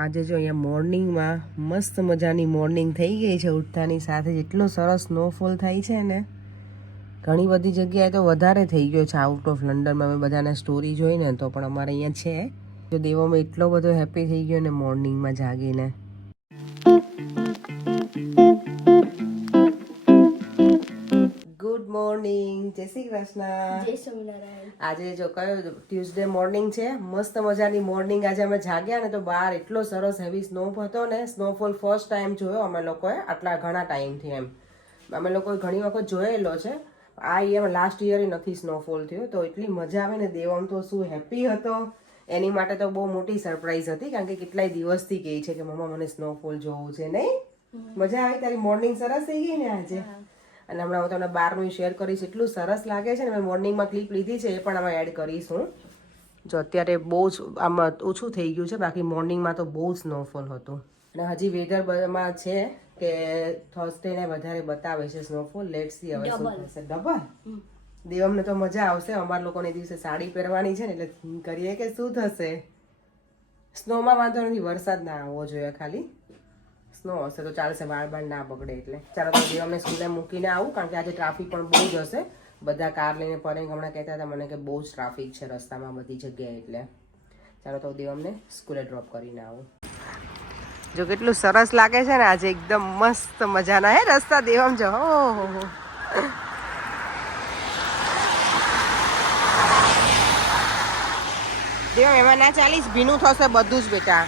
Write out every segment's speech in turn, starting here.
આજે જો અહીંયા મોર્નિંગમાં મસ્ત મજાની મોર્નિંગ થઈ ગઈ છે. ઉઠતાની સાથે એટલો સરસ સ્નોફોલ થાય છે ને, ઘણી બધી જગ્યાએ તો વધારે થઈ ગયો છે આઉટ ઓફ લંડનમાં. અમે બધાને સ્ટોરી જોઈને તો પણ અમારે અહીંયા છે. જો દેવોમાં એટલો બધો હેપી થઈ ગયો ને મોર્નિંગમાં જાગીને. ગુડ મોર્નિંગ, જય શ્રી કૃષ્ણ. જય સ્વામિનારાયણ. આજે જો કયો ટ્યુઝડે મોર્નિંગ છે, મસ્ત મજાની મોર્નિંગ. આજે અમે જાગ્યા ને તો બહાર એટલો સરસ હેવી સ્નો હતો ને, સ્નોફોલ ફર્સ્ટ ટાઈમ જોયો અમે લોકોએ આટલા ઘણા ટાઈમથી. એમ અમે લોકોએ ઘણી વખત જોયેલો છે, આ યર લાસ્ટ યર નથી સ્નોફોલ થયો. તો એટલી મજા આવે ને, દેવમ તો શું હેપી હતો. એની માટે તો બહુ મોટી સરપ્રાઈઝ હતી, કારણ કે કેટલાય દિવસથી કહે છે કે મમ્મા મને સ્નોફોલ જોવું છે. નહીં મજા આવી? તારી મોર્નિંગ સરસ થઈ ગઈ ને આજે. અને હમણાં હું તમને બહારનું શેર કરીશ, એટલું સરસ લાગે છે ને. મેં મોર્નિંગમાં ક્લિપ લીધી છે, એ પણ અમે એડ કરીશું. જો અત્યારે બહુ જ આમાં ઓછું થઈ ગયું છે, બાકી મોર્નિંગમાં તો બહુ સ્નોફોલ હતું. અને હજી વેધરમાં છે કે થર્સડેને વધારે બતાવે છે સ્નોફોલ. લેટ્સ સી હવે શું થશે. ડબલ દેવમને તો મજા આવશે. અમારા લોકોને દિવસે સાડી પહેરવાની છે ને, એટલે કરીએ કે શું થશે. સ્નોમાં વાંધો નથી, વરસાદ ના આવવો જોઈએ, ખાલી સ્નો હશે તો ચાલશે, વાળ ના બગડે. એટલે ચાલો તો દેવમને સ્કૂલે મૂકીને આવું, કારણ કે આજે ટ્રાફિક પણ બહુ જ હશે. બધા કાર લઈને પડે. હમણાં કહેતા હતા મને કે બહુ જ ટ્રાફિક છે રસ્તામાં બધી જગ્યાએ. એટલે ચાલો તો દેવમને સ્કૂલે ડ્રોપ કરીને આવું. જો કેટલું સરસ લાગે છે ને આજે, એકદમ મસ્ત મજાના હે રસ્તા દેવમ. જો હો દેવમ એમાં ના ચાલીસ, ભીનું થશે બધું જ બેટા.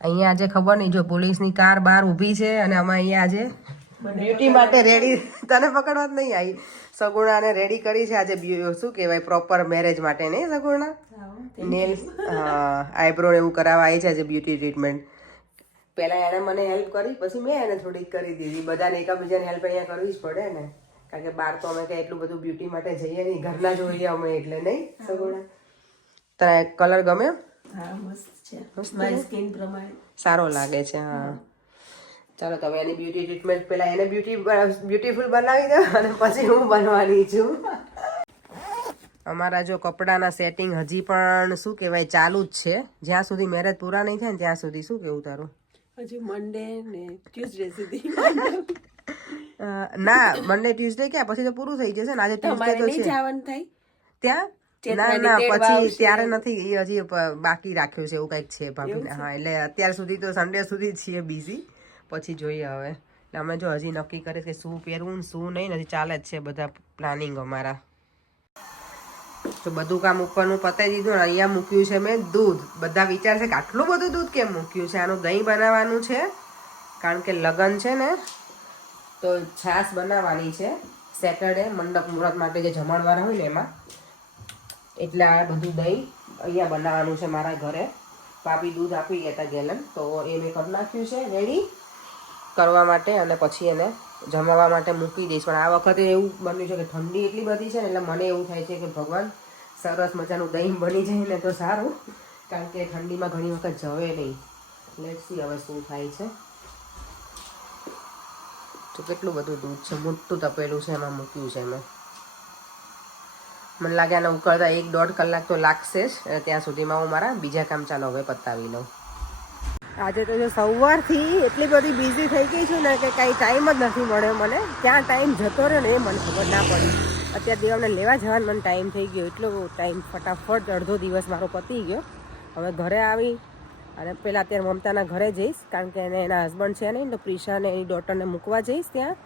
અહીંયા આજે ખબર નહીં, જો પોલીસની કાર બહાર ઊભી છે અને અમે અહીંયા આજે બ્યુટી માટે રેડી. તને પકડવા જ નહીં આવી. સગુણાને રેડી કરી છે આજે, શું કહેવાય, પ્રોપર મેરેજ માટે. નહીં સગુણા? નેલ્સ, હા, આઈબ્રો એવું કરાવવા આવી છે આજે, બ્યુટી ટ્રીટમેન્ટ. પહેલાં એણે મને હેલ્પ કરી, પછી મેં એને થોડીક કરી દીધી. બધાને એકબીજાને હેલ્પ અહીંયા કરવી જ પડે ને, કારણ કે બહાર તો અમે કંઈ એટલું બધું બ્યુટી માટે જઈએ નહીં, ઘરના જોઈએ અમે. એટલે નહીં સગુણા? તને કલર ગમ્યો? હા, મસ્ત છે. મારી સ્કિન પ્રમાણે સારો લાગે છે. હા, ચાલો તો હવે એની બ્યુટી ટ્રીટમેન્ટ પહેલા એને બ્યુટીફુલ બનાવી દો, અને પછી હું બનવાની છું. અમારા જો કપડાના સેટિંગ હજી પણ શું કહેવાય ચાલુ જ છે. જ્યાં સુધી મેરેજ પૂરા નહીં થાય ને ત્યાં સુધી. શું કેવું તારું? હજી મંડે ને ટ્યુઝડે સુધી. ના, મંડે ટ્યુઝડે ક્યાં, પછી તો પૂરું થઈ જશે ને. આજે ટ્યુઝડે તો છે. જવાનું થાય ત્યાં ના પછી ત્યારે નથી, એ હજી બાકી રાખ્યું છે એવું કંઈક છે ભાભી. હા, એટલે અત્યાર સુધી તો સન્ડે સુધી છીએ બિઝી, પછી જોઈએ હવે. એટલે અમે જો હજી નક્કી કરીએ કે શું પહેરવું શું નહીં, હજી ચાલે જ છે બધા પ્લાનિંગ અમારા. તો બધું કામ ઉપરનું પતાવી દીધું ને અહીંયા મૂક્યું છે મેં દૂધ. બધા વિચારશે કે આટલું બધું દૂધ કેમ મૂક્યું છે. આનું દહીં બનાવવાનું છે, કારણ કે લગ્ન છે ને, તો છાશ બનાવવાની છે સેટરડે મંડપ મુહૂર્ત માટે, જે જમણવાળા હોય ને એમાં. એટલે આ બધું દહીં અહીંયા બનાવવાનું છે મારા ઘરે. ભાભી દૂધ આપી ગયા હતા ગેલન, તો એ મેં કરી નાખ્યું છે રેડી કરવા માટે, અને પછી એને જમાવવા માટે મૂકી દઈશ. પણ આ વખતે એવું બન્યું છે કે ઠંડી એટલી બધી છે ને, એટલે મને એવું થાય છે કે ભગવાન સરસ મજાનું દહીં બની જાય ને તો સારું, કારણ કે ઠંડીમાં ઘણી વખત જવે નહીં. લેટ્સ સી હવે શું થાય છે. તો કેટલું બધું દૂધ છે, મોટું તપેલું છે, એમાં મૂક્યું છે મેં. મને લાગે આને ઉકળતા 1-1.5 કલાક તો લાગશે જ. ત્યાં સુધીમાં હું મારા બીજા કામ ચાલો હવે પતાવી લઉં. આજે તો જો સવારથી એટલી બધી બિઝી થઈ ગઈ છું ને કે કાંઈ ટાઈમ જ નથી મળ્યો મને. ક્યાં ટાઈમ જતો રહ્યો ને એ મને ખબર ના પડી. અત્યારે દેવને લેવા જવાનો મને ટાઈમ થઈ ગયો, એટલો ટાઈમ ફટાફટ અડધો દિવસ મારો પતી ગયો. હવે ઘરે આવી અને પહેલાં અત્યારે મમતાના ઘરે જઈશ, કારણ કે એને એના હસબન્ડ છે નહીં, તો પ્રિશાને એની ડોટરને મૂકવા જઈશ ત્યાં,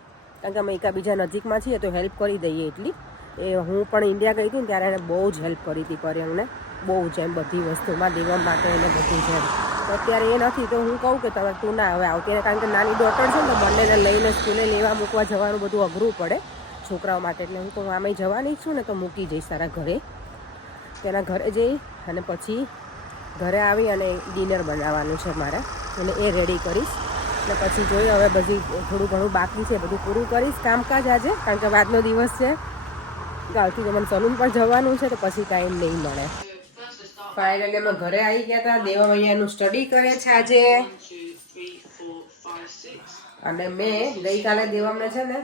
કારણ કે અમે એકાબીજા નજીકમાં છીએ તો હેલ્પ કરી દઈએ એટલી. એ હું પણ ઇન્ડિયા ગઈ હતી ને ત્યારે એને બહુ જ હેલ્પ કરી હતી પરિયંગને, બહુ જ એમ બધી વસ્તુમાં દેવા માટે એને બધું છે. તો અત્યારે એ નથી, તો હું કહું કે તમે તું ના હવે આવતી રહે, કારણ કે નાની ડોટર છે ને, તો બંનેને લઈને સ્કૂલે લેવા મૂકવા જવાનું બધું અઘરું પડે છોકરાઓ માટે. એટલે હું તો આમે જવાની છું ને, તો મૂકી જઈશ તારા ઘરે. તેના ઘરે જઈ અને પછી ઘરે આવી અને ડિનર બનાવવાનું છે મારે, અને એ રેડી કરીશ. અને પછી જોઈએ હવે બધી થોડું ઘણું બાકી છે બધું પૂરું કરીશ કામકાજ આજે, કારણ કે આજનો દિવસ છે. કાલથી તો મને સલૂન પર જવાનું છે, તો પછી ટાઈમ નહીં મળે. ફાઇનલી અમે ઘરે આવી ગયા હતા. દેવા મૈયાનું સ્ટડી કરે છે આજે. અને મેં ગઈકાલે દેવામને છે ને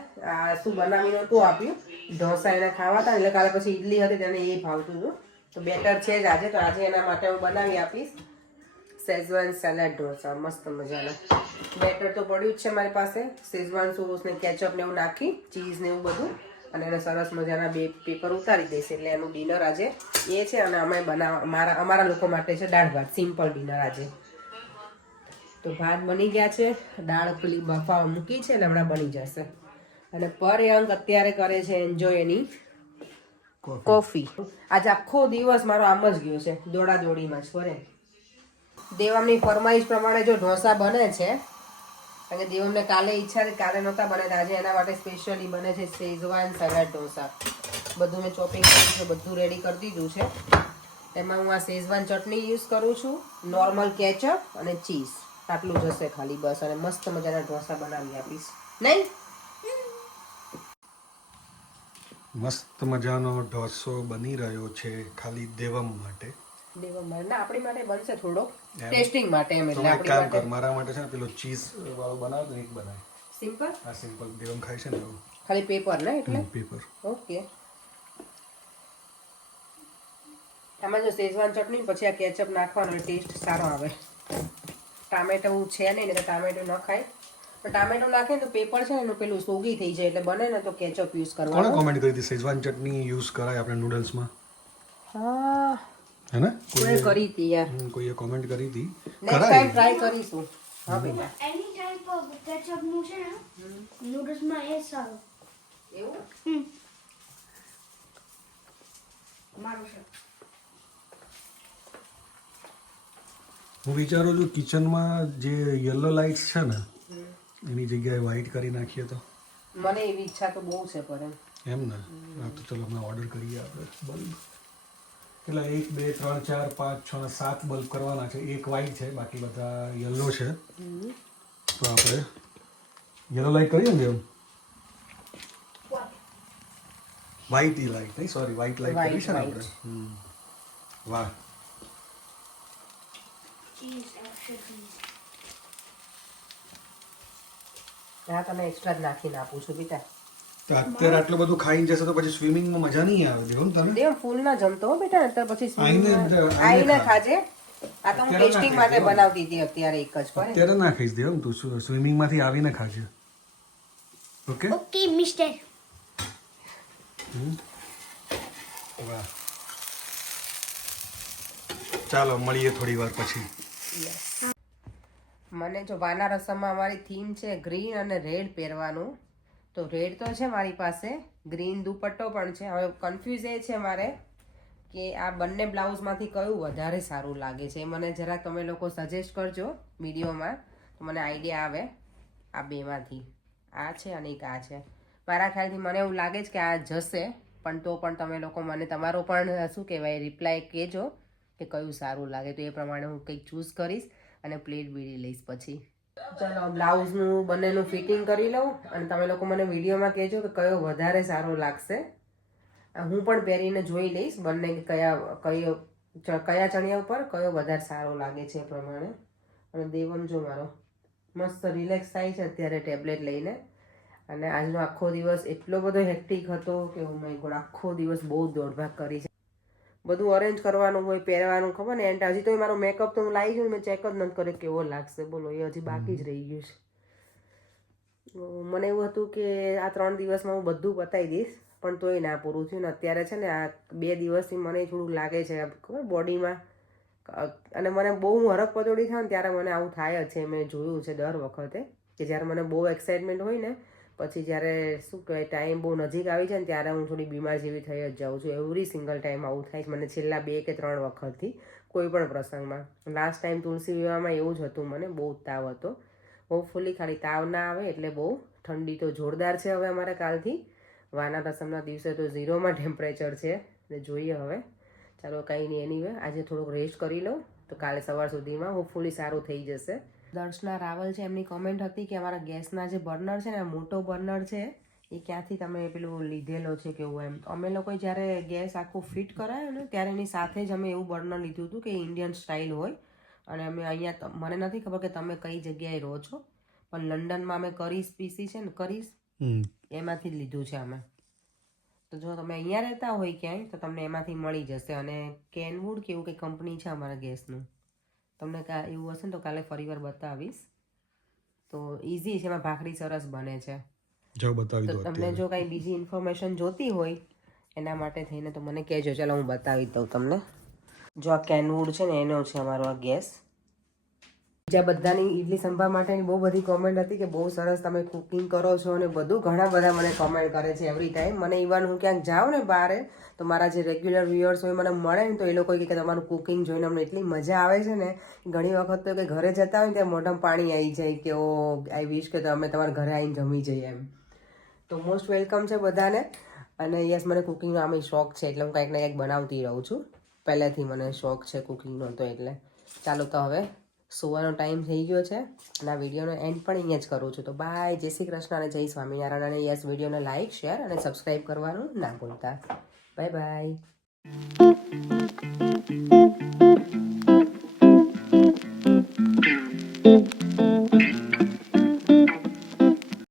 શું બનાવીને નહોતું આપ્યું, ઢોસા એને ખાવા હતા, એટલે કાલે પછી ઈડલી હતી તેને એ ભાવતું હતું. તો બેટર છે જ આજે, તો આજે એના માટે હું બનાવી આપીશ શેઝવાન સલાડ ઢોસા. મસ્ત મજાના બેટર તો પડ્યું જ છે મારી પાસે. શેઝવાન સોસ ને કેચઅપ ને એવું નાખી, ચીઝ ને એવું બધું, અને એને સરસ મજાના 2 પેપર ઉતારી દઈશ. એટલે એનું ડિનર આજે એ છે. અને અમે અમારા લોકો માટે છે દાળ ભાત, સિમ્પલ ડિનર આજે. તો ભાત બની ગયા છે, દાળ પેલી બફાવા મૂકી છે એટલે હમણાં બની જશે. અને પર યંગ અત્યારે કરે છે એન્જોય એની કોફી. આજે આખો દિવસ મારો આમ જ ગયો છે, દોડા દોડીમાં જ ફરે. દેવમની ફરમાઈશ પ્રમાણે જો ઢોસા બને છે, કારણ કે દેવમને કાલે ઈચ્છા હતી, કાલે નહોતા બને, આજે એના માટે સ્પેશિયલી બને છે શેઝવાન સલાડ ઢોસા. બધું મેં ચોપિંગ કર્યું છે, બધું રેડી કરી દીધું છે. એમાં હું આ શેઝવાન ચટણી યુઝ કરું છું, નોર્મલ કેચઅપ અને ચીઝ, આટલું જશે ખાલી બસ. અને મસ્ત મજાના ઢોસા બનાવી આપીશ. નહીં મસ્ત મજાનો ઢોસો બની રહ્યો છે ખાલી દેવમ માટે. દેવમ ના આપણી માટે બનશે થોડો ટેસ્ટિંગ માટે એમ. તો એટલે એક કામ આપણી કર, માટે મારા માટે છે ને પેલો ચીઝ વાળો બનાવ તો એક બનાય. સિમ્પલ, આ સિમ્પલ દેવમ ખાય છે ને એવું ખાલી પેપર ને એટલે પેપર. ઓકે. આમાં જો શેઝવાન ચટણી પછી આ કેચઅપ નાખવાનો ટેસ્ટ સારો આવે. ટામેટું છે નહીં ને તો ટામેટું ન ખાય, પણ ટામેટું નાખે ને તો પેપર છે ને એનું પેલું સોગી થઈ જાય, એટલે બને ને તો કેચઅપ યુઝ કોણે કરવાનો. કોમેન્ટ કરી હતી શેઝવાન ચટણી યુઝ કરાય આપણે નૂડલ્સમાં? હા હે ને કોઈ કરી હતી યાર. કોઈએ કોમેન્ટ કરી હતી. નેક્સ્ટ ટાઈમ ટ્રાય કરીશું. હા બેટા એની ટાઈપ ઓફ કેચઅપ નું છે ને નૂડલ્સમાં એ સારું. એવું મારું છે. હું વિચારું છું કિચનમાં જે યલો લાઇટ્સ છે ને એની જગ્યાએ વ્હાઈટ કરી નાખીએ તો. મને એવી ઈચ્છા તો બહુ છે, પણ એમ ને હા તો ચલો હમણાં ઓર્ડર કરીએ આપણે બલ્બ. એટલે 1 2 3 4 5 6 ને 7 બલ્બ કરવાના છે. એક વ્હાઈટ છે, બાકી બધા યલો છે. તો આપણે યલો લાઇટ કરીએ ને એમ. વ્હાઈટ લાઇટ નહીં, સોરી વ્હાઈટ લાઇટ કરી છે ને આપણે. વાહ ચીઝ એક્સ્ટ્રા ચીઝ. હા તને એક્સ્ટ્રા જ નાખીને આપું છું બેટા. તો અત્યારે આટલું બધું ખાઈને જશે તો પછી સ્વિમિંગમાં મજા નહીં આવે દેવમ તને. દેવ ફૂલ ના જમતો હો બેટા, અત્યારે પછી આઈને આઈને ખાજે. આ તો હું અત્યારે ટેસ્ટિંગ ના માટે ખાઈ બનાવતી હતી અત્યારે એક જ પર. અત્યારે ના ખાઈશ દેવમ, તું સ્વિમિંગમાંથી આવીને ખાજે. Okay okay mister. વાહ ચાલો મળીએ થોડી વાર પછી. મને જો વાના રસમમાં અમારી થીમ છે ગ્રીન અને રેડ પહેરવાનું, તો રેડ તો છે મારી પાસે, ગ્રીન દુપટ્ટો પણ છે. હવે કન્ફ્યુઝ એ છે મારે કે આ બંને બ્લાઉઝમાંથી કયું વધારે સારું લાગે છે. એ મને જરાક તમે લોકો સજેસ્ટ કરજો વિડીયોમાં, તો મને આઈડિયા આવે આ બેમાંથી. આ છે અને એક આ છે. મારા ખ્યાલથી મને એવું લાગે છે કે આ જશે, પણ તો પણ તમે લોકો મને તમારો પણ શું કહેવાય રિપ્લાય કહેજો કે કયું સારું લાગે, તો એ પ્રમાણે હું કંઈક ચૂઝ કરીશ અને પ્લેટ બીડી લઈશ પછી. ચલો બ્લાઉઝનું બંનેનું ફિટિંગ કરી લઉં અને તમે લોકો મને વિડીયોમાં કહેજો કે કયો વધારે સારો લાગશે. હું પણ પહેરીને જોઈ લઈશ બંને કયા ચણિયા ઉપર કયો વધારે સારો લાગે છે એ પ્રમાણે. અને દેવમ જો મારો મસ્ત રિલેક્સ થાય છે અત્યારે ટેબ્લેટ લઈને. અને આજનો આખો દિવસ એટલો બધો હેક્ટિક હતો કે ઓ માય ગોડ, આખો દિવસ બહુ દોડભાગ કરી છે. બધું અરેન્જ કરવાનું હોય, પહેરવાનું, ખબર ને એન્ડ હજી તો મારો મેકઅપ તો હું લાવી છું, મેં ચેક જ નથી કર્યો કેવો લાગશે. બોલો એ હજી બાકી જ રહી ગયું છે. મને એવું હતું કે આ 3 દિવસમાં હું બધું બતાવી દઈશ, પણ તોય ના પૂરું થયું ને. અત્યારે છે ને આ 2 દિવસથી મને થોડું લાગે છે ખબર બોડીમાં, અને મને બહુ હરક પતોડી થાય ને ત્યારે મને આવું થાય જ છે. મેં જોયું છે દર વખતે કે જ્યારે મને બહુ એક્સાઇટમેન્ટ હોય ને પછી જ્યારે શું કહેવાય ટાઈમ બહુ નજીક આવી જાય ને ત્યારે હું થોડી બીમાર જેવી થઈ જ જાઉં છું. એવરી સિંગલ ટાઈમ આવું થાય છે મને છેલ્લા 2 કે 3 વખતથી કોઈ પણ પ્રસંગમાં. લાસ્ટ ટાઈમ તુલસી વિવાહમાં એવું જ હતું, મને બહુ તાવ હતો. હોપફુલી ખાલી તાવ ના આવે એટલે બહુ. ઠંડી તો જોરદાર છે હવે અમારે કાલથી. વાના રસમના દિવસે તો 0માં ટેમ્પરેચર છે એટલે જોઈએ હવે. ચાલો કંઈ નહીં, એનીવે આજે થોડુંક રેસ્ટ કરી લઉં તો કાલે સવાર સુધીમાં હોપફુલી સારું થઈ જશે. દર્શના રાવલ છે, એમની કમેન્ટ હતી કે અમારા ગેસના જે બર્નર છે ને મોટો બર્નર છે એ ક્યાંથી તમે પેલું લીધેલો છે કેવું એમ. અમે લોકોએ જ્યારે ગેસ આખું ફિટ કરાયો ને ત્યારે એની સાથે જ અમે એવું બર્નર લીધું હતું કે ઇન્ડિયન સ્ટાઇલ હોય. અને અમે અહીંયા મને નથી ખબર કે તમે કઈ જગ્યાએ રહો છો, પણ લંડનમાં અમે કરીસ પીસી છે ને, કરીસ એમાંથી જ લીધું છે અમે. તો જો તમે અહીંયા રહેતા હોય ક્યાંય તો તમને એમાંથી મળી જશે. અને કેનવુડ કે એવું કંઈ કંપની છે અમારા ગેસનું, તમને એવું હશે ને તો કાલે ફરીવાર બતાવીશ. તો ઇઝી છે, એમાં ભાખરી સરસ બને છે. જાઓ બતાવી તો દો તમને જો કાંઈ બીજી ઇન્ફોર્મેશન જોતી હોય એના માટે થઈને તો મને કહેજો. ચાલો હું બતાવી દઉં તમને. જો આ કેનવુડ છે ને એનો છે અમારો આ ગેસ. બીજા બધાની ઇડલી સંભાર માટેની બહુ બધી કોમેન્ટ હતી કે બહુ સરસ તમે કુકિંગ કરો છો અને બધું. ઘણા બધા મને કોમેન્ટ કરે છે એવરી ટાઈમ. મને ઇવન હું ક્યાંક જાઉં ને બહાર તો મારા જે રેગ્યુલર વ્યુઅર્સ હોય મને મળે ને તો એ લોકો કહે કે તમારું કુકિંગ જોઈને અમને એટલી મજા આવે છે ને. ઘણી વખત તો કે ઘરે જતા હોય ને ત્યાં મોઢામાં પાણી આવી જાય કે ઓ આઈ વિશ કે અમે તમારા ઘરે આવીને જમી જઈએ એમ. તો મોસ્ટ વેલકમ છે બધાને. અને યસ, મને કુકિંગનો આમે શોખ છે એટલે હું કંઈક ને કંઈક બનાવતી રહું છું. પહેલેથી મને શોખ છે કુકિંગનો. તો એટલે ચાલો તો હવે સુવાનો ટાઈમ થઈ ગયો છે અને આ વિડીયોનો એન્ડ પણ અહીંયા જ કરું છું. તો બાય, જય શ્રી કૃષ્ણ અને જય સ્વામિનારાયણ. અને યસ, વિડીયોને લાઇક, શેર અને સબસ્ક્રાઈબ કરવાનું ના ભૂલતા. Bye bye.